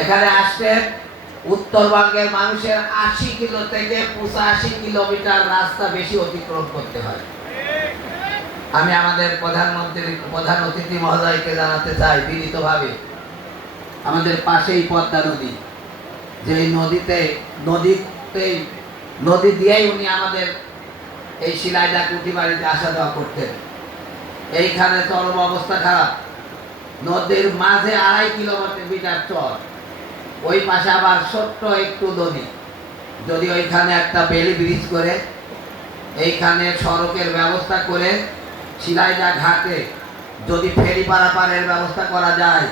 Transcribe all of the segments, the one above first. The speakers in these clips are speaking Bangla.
এখানে আসতে উত্তরবঙ্গের মানুষের ৮০ কিলো থেকে ৮৫ কিলোমিটার রাস্তা বেশি অতিক্রম করতে হয়। আমি আমাদের প্রধান অতিথি মহোদয়কে জানাতে চাই বিনীতভাবে, আমাদের পাশেই পদ্মা নদী, যে নদী দিয়েই উনি আমাদের এই শিলাইদা কুটি বাড়িতে আসা যাওয়া করতেন। এইখানে চরম অবস্থা খারাপ, নদীর মাঝে ২.৫ কিলোমিটার চর, ওই পাশে আবার ছোট্ট একটু নদী। যদি ওইখানে একটা বেলি ব্রিজ করে, এইখানে সড়কের ব্যবস্থা করে, শিলাইদা ঘাটে যদি ফেরি পারাপারের ব্যবস্থা করা যায়,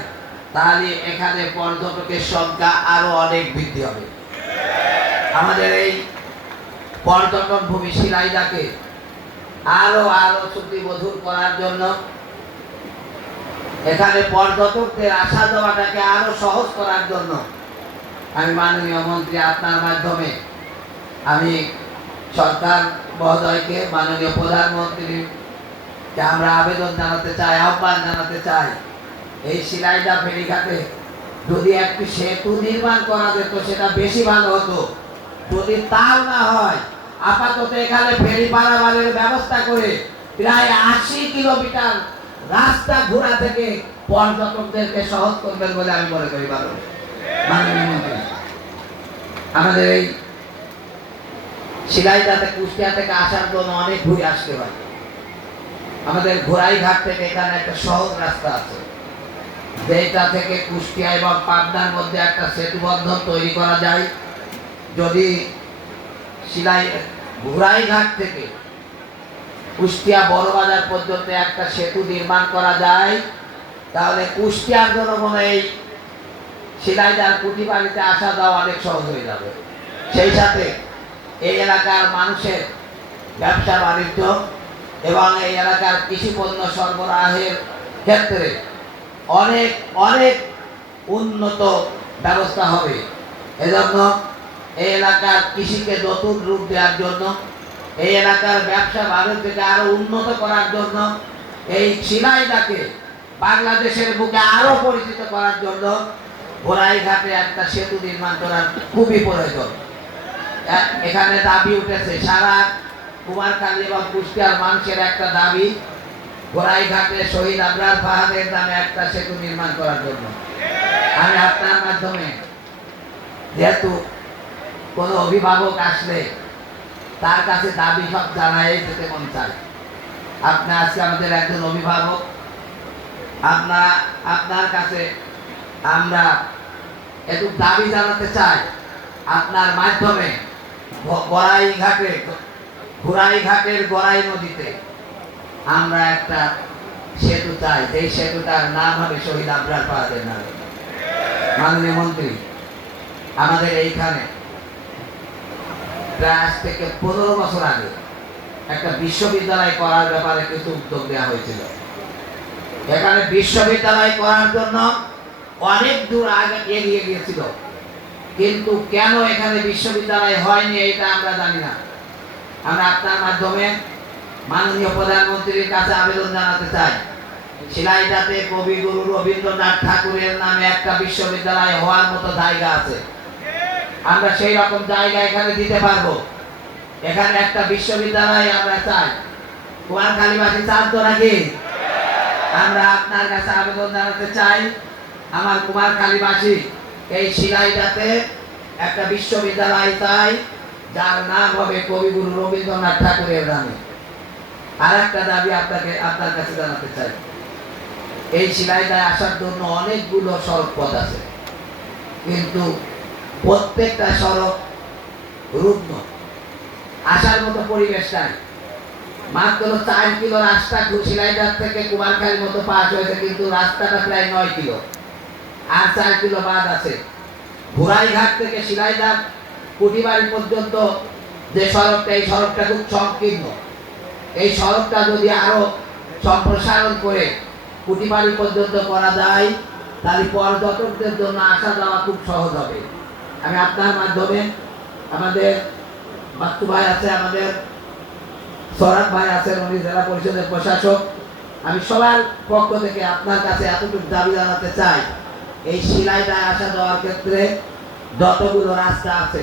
তাহলে এখানে পর্যটকের সংখ্যা আরো অনেক বৃদ্ধি হবে। আমাদের এই পর্যটন ভূমি শিলাইদাকে আরো শ্রুতিমধুর করার জন্য, এখানে পর্যটকদের আসা যাওয়াটাকে আরো সহজ করার জন্য আমি মাননীয় মন্ত্রী আপনার মাধ্যমে আমি সরকার মহোদয়কে, মাননীয় প্রধানমন্ত্রীকে আমরা আবেদন জানাতে চাই, আহ্বান জানাতে চাই, এই শিলাইদা ফেরিঘাটে যদি একটি সেতু নির্মাণ করা যেত সেটা বেশি ভালো হতো। যদি তাও না হয়, আপাতত এখানে ফেরি পারাপারের ব্যবস্থা করে প্রায় ৮০ কিলোমিটার রাস্তা ঘোরা থেকে পর্যটকদেরকে সহজ করবেন বলে আমি মনে করি। মাননীয় মন্ত্রী, আমাদের এই শিলাইদাতে কুষ্টিয়া থেকে আসার জন্য অনেক ঘুরে আসতে হয়। আমাদের ঘোড়াইঘাট থেকে এখানে একটা সহজ রাস্তা আছে, যেটা থেকে কুষ্টিয়া এবং পাবনার মধ্যে একটা সেতু বন্ধন তৈরি করা যায়। যদি ঘোড়াইঘাট থেকে কুষ্টিয়া বড়বাজার পর্যন্ত একটা সেতু নির্মাণ করা যায়, তাহলে কুষ্টিয়ার জনগণ এই শিলাইদার কুটি বাড়িতে আসা যাওয়া অনেক সহজ হয়ে যাবে। সেই সাথে এই এলাকার মানুষের ব্যবসা বাণিজ্য এবং এই এলাকার কৃষি পণ্য সরবরাহের ক্ষেত্রে অনেক অনেক উন্নত ব্যবস্থা হবে। এজন্য এই এলাকার কৃষিকে নতুন রূপ দেওয়ার জন্য, এই এলাকার ব্যবসা বাণিজ্যকে আরো উন্নত করার জন্য, এই শিলাইদাকে বাংলাদেশের বুকে আরো পরিচিত করার জন্য ঘোড়াইঘাটে একটা সেতু নির্মাণ করার খুবই প্রয়োজন। এখানে দাবি উঠেছে, সারা কুমারখালী এবং কুষ্টিয়ার মানুষের একটা দাবি, ঘোড়াইঘাটে শহীদ আবরার ফাহাদের নামে একটা সেতু নির্মাণ করার জন্য। আমি আপনার মাধ্যমে, যেহেতু কোনো অভিভাবক আসলে তার কাছে দাবি সব জানাই যেতে মন চায়, আপনি আজকে আমাদের একজন অভিভাবক, আপনার কাছে আমরা একটু দাবি জানাতে চাই। আপনার মাধ্যমে ঘোড়াইঘাটের গড়াই নদীতে আমরা একটা সেতু চাই, যে সেতুটার নাম হবে শহীদ আবরার ফাহাদের নামে। মাননীয় মন্ত্রী, আমাদের এইখানে প্রায় আজ থেকে 15 বছর আগে একটা বিশ্ববিদ্যালয় করার ব্যাপারে কিছু উদ্যোগ দেওয়া হয়েছিল। এখানে বিশ্ববিদ্যালয় করার জন্য অনেক দূর আগে এগিয়ে গিয়েছিল, কিন্তু কেন এখানে বিশ্ববিদ্যালয় হয়নি এটা আমরা জানি না। আমরা আপনার মাধ্যমে মাননীয় প্রধানমন্ত্রীর কাছে আবেদন জানাতে চাই, শিলাইদাতে কবিগুরু রবীন্দ্রনাথ ঠাকুরের নামে একটা বিশ্ববিদ্যালয় হওয়ার মতো জায়গা আছে। আমরা সেই রকম জায়গা এখানে দিতে পারবো। এখানে একটা বিশ্ববিদ্যালয় আমরা চাই। কুমারখালীবাসী চান তো নাকি? আমরা আপনার কাছে আবেদন জানাতে চাই, আমার কুমারখালীবাসী এই শিলাইদাতে একটা বিশ্ববিদ্যালয় চাই, যার নাম হবে কবিগুরু রবীন্দ্রনাথ ঠাকুরের নামে। আর একটা দাবি আপনার কাছে জানাতে চাই, এই শিলাইদায় আসার জন্য অনেকগুলো সড়ক পথ আছে, কিন্তু প্রত্যেকটা সড়ক রুগ্ন, আসার মতো পরিবেশ নাই। মাত্র 4 কিলো রাস্তা শিলাইদার থেকে কুমারখালীর মতো পাস হয়েছে, কিন্তু রাস্তাটা প্রায় 9 কিলো, আর 4 কিলো বাদ আছে। ঘোড়াইঘাট থেকে শিলাইদা কুটিবাড়ি পর্যন্ত যে সড়কটা, এই সড়কটা খুব সংকীর্ণ। এই সড়কটা যদি আরো সম্প্রসারণ করে কুটিবাড়ি পর্যন্ত করা যায়, তাহলে পর্যটকদের জন্য আসা যাওয়া খুব সহজ হবে। আমি আপনার মাধ্যমে, আমাদের বাচ্চু ভাই আছে, আমাদের সরাব ভাই আছেন, উনি জেলা পরিষদের প্রশাসক, আমি সবার পক্ষ থেকে আপনার কাছে এতটুকু দাবি জানাতে চাই, এই শিলাইদায় আসা যাওয়ার ক্ষেত্রে যতগুলো রাস্তা আছে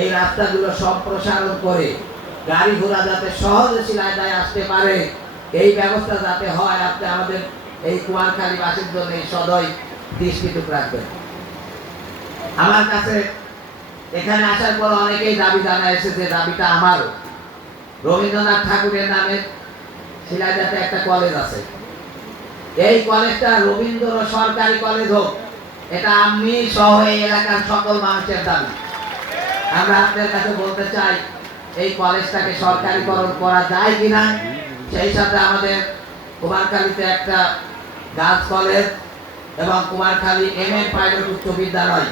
এই রাস্তাগুলো সম্প্রসারণ করে গাড়ি ঘোড়া যাতে সহজে শিলাইদায় আসতে পারে এই ব্যবস্থা যাতে হয়, আপনি আমাদের এই কুমারখালীবাসীর জন্য এই সদয় দৃষ্টিটুক রাখবেন। আমার কাছে এখানে আসার পর অনেকেই দাবি জানাইছে যে দাবিটা আমারও। রবীন্দ্রনাথ ঠাকুরের নামে শিলাইদাতে একটা কলেজ আছে, এই কলেজটা রবীন্দ্র সরকারি কলেজ হোক, এটা আমি সহ এই এলাকার সকল মানুষের দাবি। আমরা আপনাদের কাছে বলতে চাই এই কলেজটাকে সরকারিকরণ করা যায় কিনা, সেই সাথে আমাদের কুমারখালীতে একটা গার্লস কলেজ এবং কুমারখালী এম.এ. পাইলট উচ্চ বিদ্যালয়,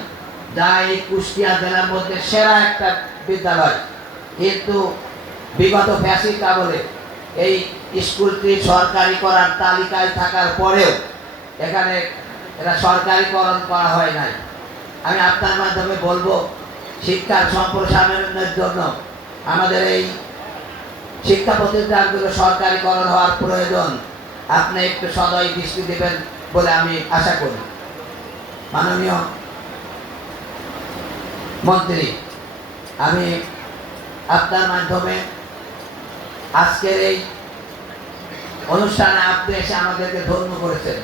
যা এই কুষ্টিয়া জেলার মধ্যে সেরা একটা বিদ্যালয়, কিন্তু বিগত ফ্যাসিস্ট আমলে এই স্কুলটি সরকারি করার তালিকায় থাকার পরেও এখানে এটা সরকারিকরণ করা হয় নাই। আমি আপনার মাধ্যমে বলবো, শিক্ষার সম্প্রসারণের জন্য আমাদের এই শিক্ষা প্রতিষ্ঠানগুলো সরকারিকরণ হওয়ার প্রয়োজন। আপনি একটু সদয় দৃষ্টি দেবেন বলে আমি আশা করি। মাননীয় মন্ত্রী, আমি আপনার মাধ্যমে আজকের এই অনুষ্ঠানে আপনি এসে আমাদেরকে ধন্য করেছেন।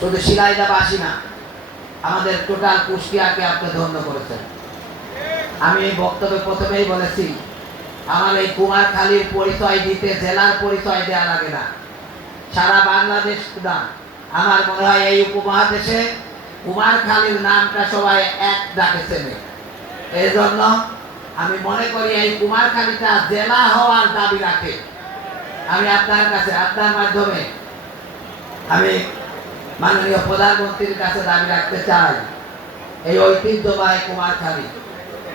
শুধু শিলাইদাবাসী না, আমাদের টোটাল কুষ্টিয়াকে আপনি ধন্য করেছেন। আমি এই বক্তব্যে প্রথমেই বলেছি, আমার এই কুমারখালীর পরিচয় দিতে জেলার পরিচয় দেওয়া লাগে না, সারা বাংলাদেশ না, আমার মনে হয় এই উপমহাদেশে কুমারখালীর নামটা সবাই এক ডাকে চেনে। এই জন্য আমি মনে করি এই কুমারখালীটা জেলা হওয়ার দাবি রাখে। আমি আপনার কাছে, আপনার মাধ্যমে আমি মাননীয় প্রধানমন্ত্রীর কাছে দাবি রাখতে চাই, এই ঐতিহ্যবাহী কুমারখালী,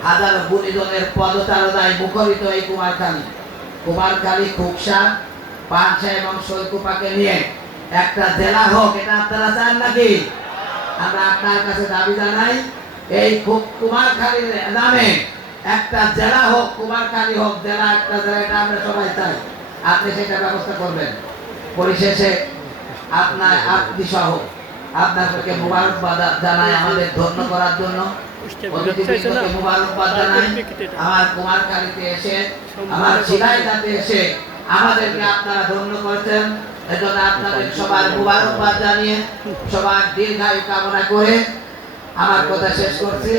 হাজারো গুণীজনের পদচারণায় মুখরিত এই কুমারখালী খুকসা, পানসা এবং শৈকুপাকে নিয়ে একটা জেলা হোক, এটা আপনারা চান নাকি? আমরা আপনার কাছে দাবি জানাই, এই কুমারখালীর নামে একটা জেলা হোক, কুমারখালী হোক জেলা, একটা জেলা, এটা আমরা সবাই চাই। আপনি সেটা ব্যবস্থা করবেন। পরিশেষে আপনি সহ আপনাদেরকে মুবারকবাদ জানাই, আমাদের ধন্য করার জন্য মুবারকবাদ জানাই। আমার কুমারখালীতে এসে, আমার শিলাইদাতে এসে আমাদেরকে আপনারা ধন্য করেছেন, এজন্য আপনাদের সবার মুবারকবাদ জানিয়ে সবার দীর্ঘায়ু কামনা করে আমার কথা শেষ করছি।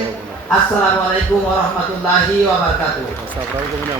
আসসালামু আলাইকুম ওয়া রাহমাতুল্লাহি ওয়া বারাকাতুহু।